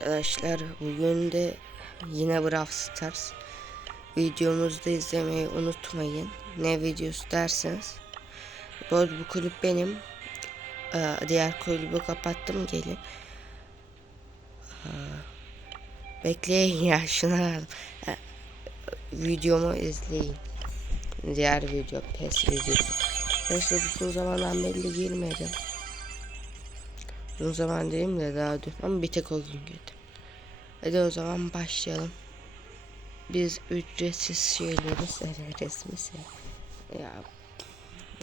Arkadaşlar bugün de yine Brawl Stars videomuzu da izlemeyi unutmayın. Ne videosu derseniz. Bu, kulüp benim. Ee, diğer kulübü kapattım gelin. Ee, bekleyin ya şuna ee, videomu izleyin. Diğer video PES videosu. PES'e uzun zamandan belli girmedim. Uzun zaman değil de daha dün ama bir tek o gün girdim. Hadi o zaman başlayalım. Biz ücretsiz şeyleri severiz mesela. Ya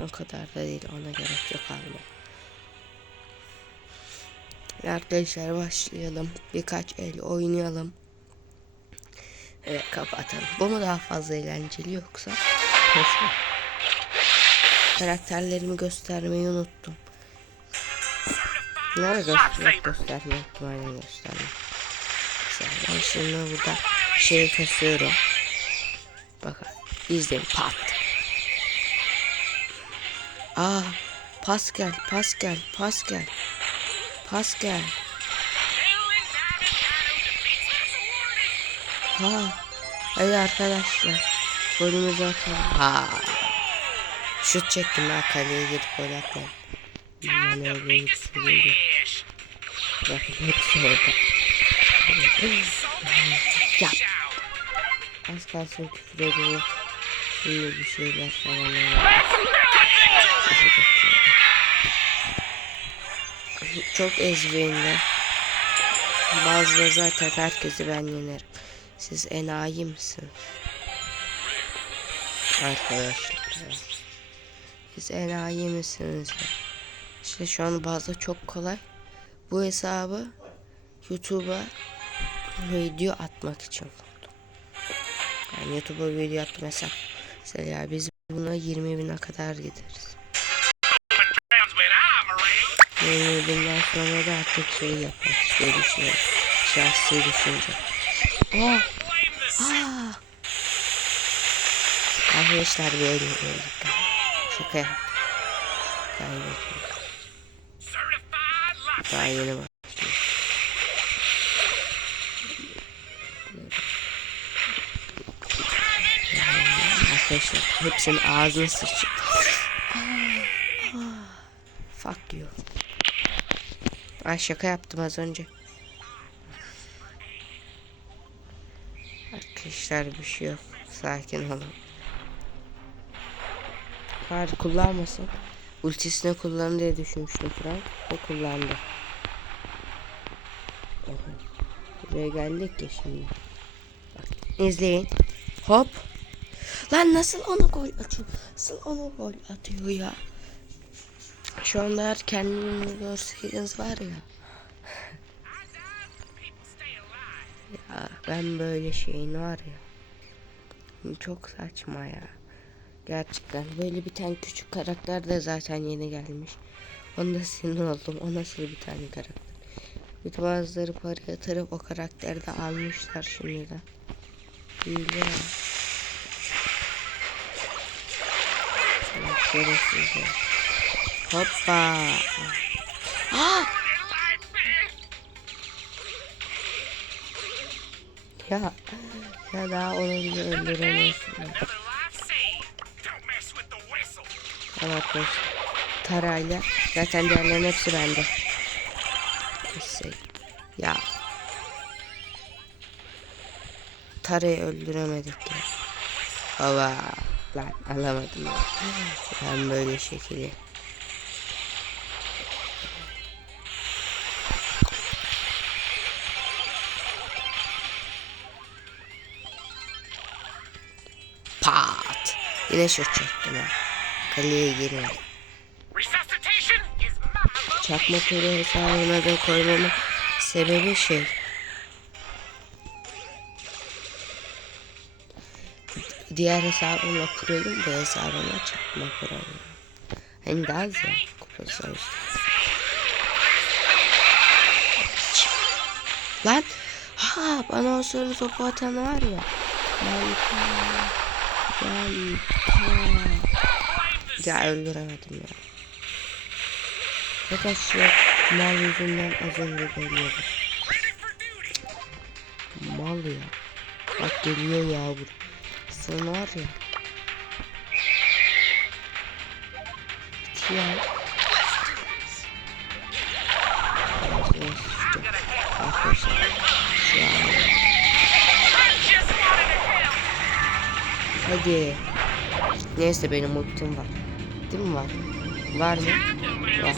o kadar da değil ona gerek yok alma. Arkadaşlar başlayalım. Birkaç el oynayalım. Evet kapatalım. Bu mu daha fazla eğlenceli yoksa? Mi? Karakterlerimi göstermeyi unuttum. Nerede göstermek göstermek ihtimalle göstermek. Mesela ben şimdi burada şeyi kesiyorum. Bakın izleyin pat. Aa pas gel pas gel pas gel. Pas gel. Ha. Hadi arkadaşlar. Golümüzü atalım. Ha. Şut çektim ben kaleye girip gol atmadım. Ben öyle yükseliyorum. Bakın hepsi orada. Yap. Az kalsın küfür ediyor. Şimdi bir şeyler falan. Çok ezberinde. Bazıları zaten herkesi ben yenerim. Siz enayi misiniz? Arkadaşlar. Siz enayi misiniz? ya? İşte şu an bazı çok kolay. Bu hesabı YouTube'a video atmak için kurdum. Yani YouTube'a video attım hesap. Mesela biz buna 20 bine kadar gideriz. 20 binden sonra da artık şey yaparız diye düşünüyorum. Şahsi düşünce. Oh! Aa! Arkadaşlar böyle öldük. Şaka yaptım. Kaybettim. Daha yeni başlıyor. Arkadaşlar hepsinin ağzına sıçtı. Fuck you. Ay şaka yaptım az önce. Arkadaşlar bir şey yok. Sakin olun. Hadi kullanmasın. Ultisine kullan diye düşünmüştüm Frank. O kullandı. Bakın. Buraya geldik ya şimdi. Bak, izleyin. Hop. Lan nasıl onu gol atıyor? Nasıl onu gol atıyor ya? Şu anda eğer kendini görseydiniz var ya. ya ben böyle şeyin var ya. Çok saçma ya. Gerçekten böyle bir tane küçük karakter de zaten yeni gelmiş. Onda sinir oldum. O nasıl bir tane karakter? Bir de bazıları para yatırıp o karakteri de almışlar şimdiden. Hile. Evet, Gereksizler. Hoppa. Aa! Ya, ya daha onu bile öldüremezsin. Evet arkadaşlar. Tarayla. Zaten diğerlerin hepsi bende. Tarayı öldüremedik ya. Hava. Lan alamadım ya. Ben böyle şekilde. Pat. Yine şut çektim ha. Kaleye girmedim. Çakma kuru hesabına da koymamın sebebi şey. Diğer hesabımla kurayım da hesabıma çakma kurayım. Hem daha az ya kupası. Lan ha bana o sırada topu atan var ya. Malika. Malika. Ya öldüremedim ya. Zaten şu mal yüzünden az önce görüyordum. Mal ya. Bak geliyor yağmur. Sen var ya. Help. Hadi. Neyse benim ultim var. Değil mi var? Var mı? Var.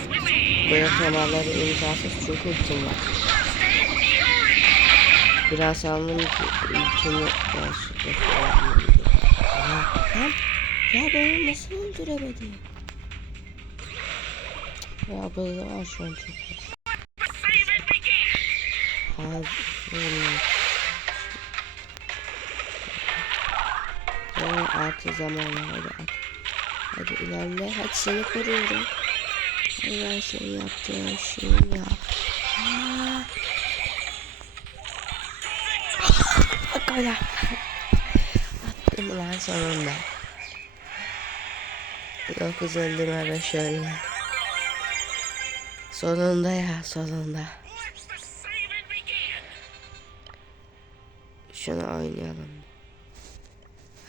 Böyle kanalları imkansız çünkü ultim var. Biraz aldım ki ultimi ben lan, ya beni nasıl öldüremedi? Ya burada var şu an çok oğlum. Ya artı zamanı hadi at. Hadi ilerle. Hadi seni koruyorum. Hadi ben seni yaptığım şey ya. Bak öyle. Attım lan sonunda. Dokuz öldürme beş ölme. Sonunda ya sonunda. Şunu oynayalım.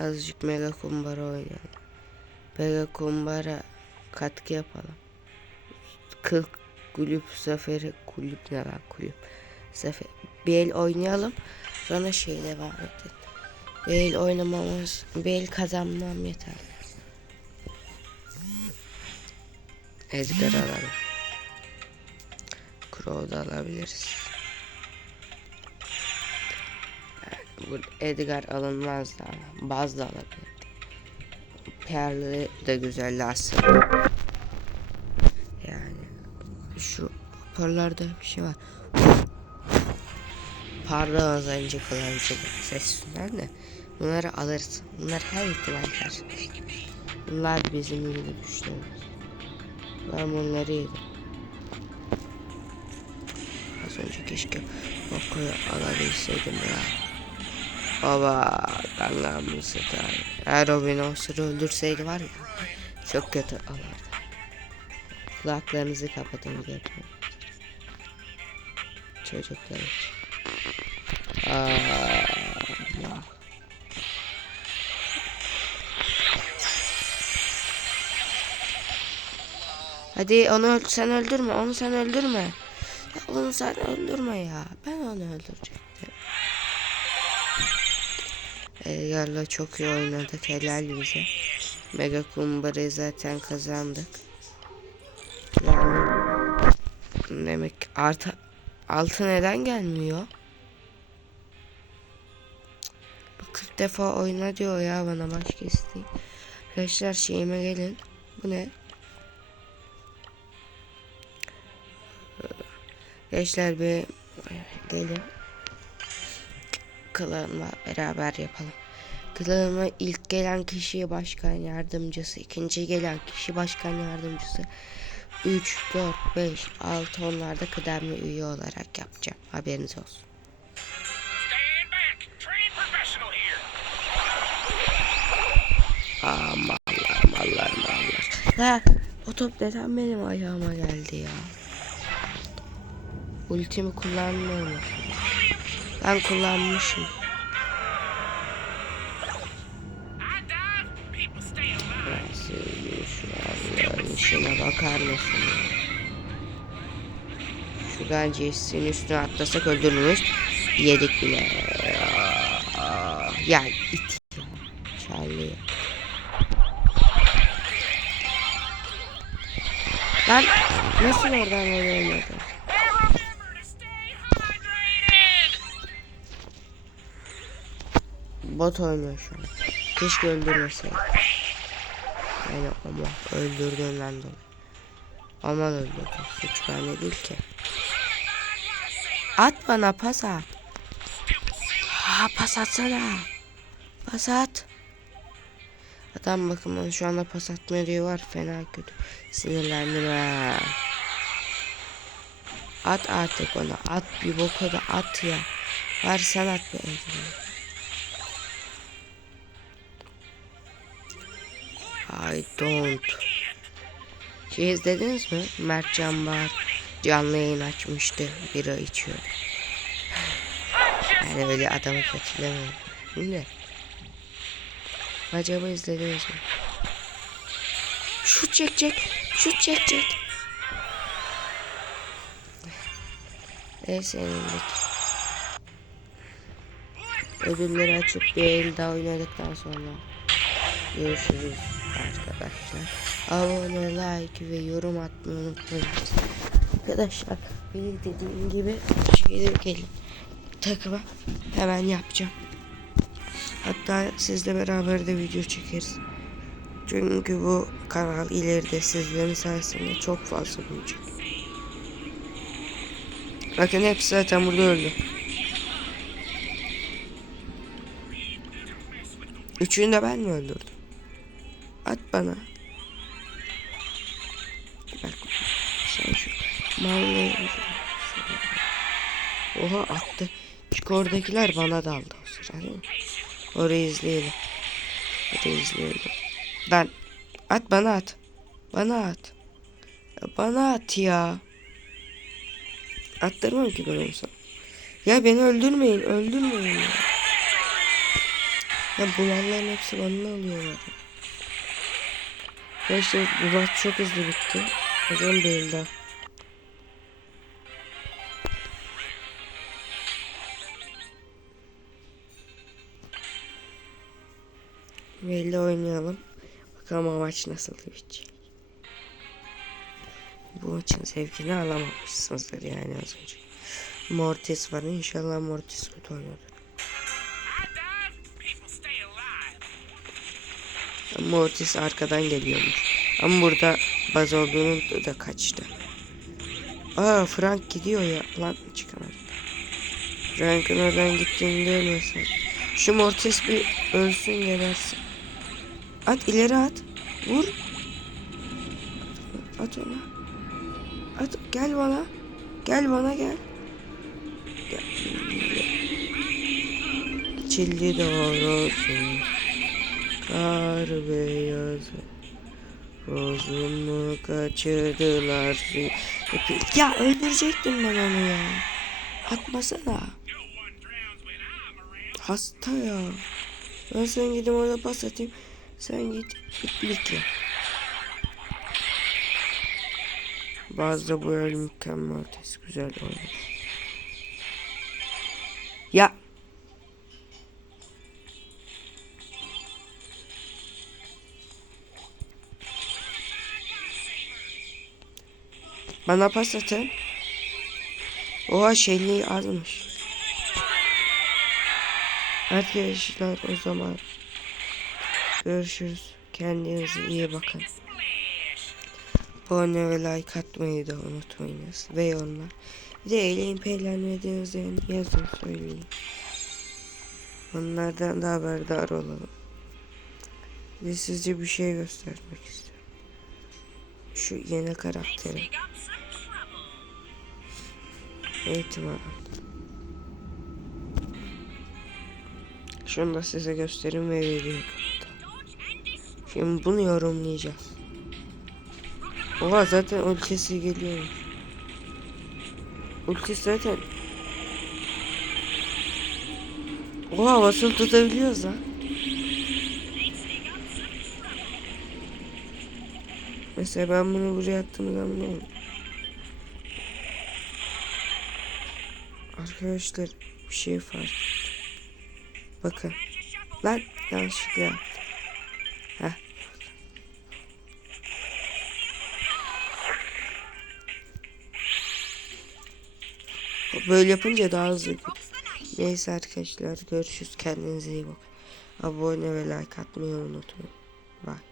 Azıcık mega kumbara oynayalım. Mega kumbara katkı yapalım. 40 kulüp zaferi kulüp ne lan kulüp zafer bir el oynayalım sonra şey devam edelim. El oynamamız el kazanmam yeter. Edgar alalım. Crow da alabiliriz. Bu Edgar alınmaz da Baz da alabilir. Perli de güzel aslında. Yani şu hoparlörde bir şey var. Pardon az önce kullanıcı ses de bunları alırız. Bunlar her ihtimal karşı. Bunlar bizim iyi güçlerimiz. Ben bunları yedim. Az önce keşke Moko'yu alabilseydim ya. Baba kankamı sıtar. Eğer o sıra öldürseydi var ya çok kötü olurdu. Kulaklarınızı kapatın. Çocuklar için. Hadi onu öl- sen öldürme, onu sen öldürme. Ya onu sen öldürme ya. Ben onu öldürecektim. Edgar'la çok iyi oynadık. Helal bize. Mega Kumbara'yı zaten kazandık. Yani demek artı altı neden gelmiyor? 40 defa oyna diyor ya bana başka isteği. Arkadaşlar şeyime gelin. Bu ne? Gençler bir gelin. Klanla beraber yapalım. Klanıma ilk gelen kişi başkan yardımcısı, ikinci gelen kişi başkan yardımcısı. 3, 4, 5, 6 onlarda kıdemli üye olarak yapacağım. Haberiniz olsun. Ha, o top neden benim ayağıma geldi ya? Ultimi kullanmıyorum. Ben kullanmışım. İşine bakar mısın? Şu gancisinin üstüne atlasak öldürürüz. Yedik bile. Ya it. Charlie Ben nasıl oradan hydrated. Bot oynuyor şu an. Keşke öldürmeseydim. Yani ama öldürdüğünden dolayı. Aman öldürdü. Suç bende değil ki. At bana pas at. Ha pas atsana. Pas at. Adam bakın bana şu anda pas atma diyor var fena kötü. Sinirlendim ha. At artık ona. At bir boku da at ya. Var sen at be. I don't. Şey izlediniz mi? Mert Canbağ canlı yayın açmıştı. Bira içiyor. I just Yani öyle adamı kötülemiyorum. Ne? Acaba izlediniz mi? Şut çekecek. Şut çekecek. Neyse yenildik. Ödülleri açıp bir el daha oynadıktan sonra görüşürüz arkadaşlar. Abone, like ve yorum atmayı unutmayın. Arkadaşlar benim dediğim gibi şeyler gelin takıma hemen yapacağım. Hatta sizle beraber de video çekeriz. Çünkü bu kanal ileride sizlerin sayesinde çok fazla büyüyecek. Bakın hepsi zaten burada öldü. Üçünü de ben mi öldürdüm? At bana. Bak sen şu malları Oha attı. Çünkü oradakiler bana daldı o sıra değil mi? Orayı izleyelim. Orayı izleyelim. Ben. At bana at. Bana at. Bana at ya. Attırmam ki ben olsam. Ya beni öldürmeyin. Öldürmeyin ya. Ya bu malların hepsi bana alıyorlar. Arkadaşlar bu maç çok hızlı bitti. O zaman bir daha. Belli oynayalım. Bakalım o maç nasıl bitecek. Bu maçın zevkini alamamışsınızdır yani az önce. Mortis var. İnşallah Mortis kötü oynadı. Mortis arkadan geliyormuş. Ama burada baz olduğunu da kaçtı. Aa Frank gidiyor ya. Lan çıkamadı. Frank'ın oradan gittiğini görmüyorsun. Şu Mortis bir ölsün gebersin. At ileri at. Vur. At ona. At gel bana. Gel bana gel. Gel. Çilli doğrusu. Kar beyazı. Rozumu kaçırdılar. Ya öldürecektim ben onu ya. Atmasana. Hasta ya. Ben sen gidip orada pas atayım. Sen git itlik ya. Bazı bu el mükemmel güzel oynuyor. Ya. Bana pas atın. Oha şeyliği azmış. Arkadaşlar o zaman görüşürüz. Kendinize iyi bakın. Abone ve like atmayı da unutmayınız. Ve yorumlar. Bir de eğleyin peylenmediğinizde yazın söyleyin. Onlardan da haberdar olalım. De sizce bir şey göstermek istiyorum. Şu yeni karakteri. Eğitim alanı. Şunu da size göstereyim ve kapatalım. Şimdi bunu yorumlayacağız. Oha zaten ultisi geliyor. Ultisi zaten. Oha basılı tutabiliyoruz lan. Mesela ben bunu buraya attığım zaman ne olur? Arkadaşlar bir şey fark ettim. Bakın. Lan yanlışlıkla Böyle yapınca daha hızlı. Neyse arkadaşlar görüşürüz. Kendinize iyi bakın. Abone ve like atmayı unutmayın. Bye.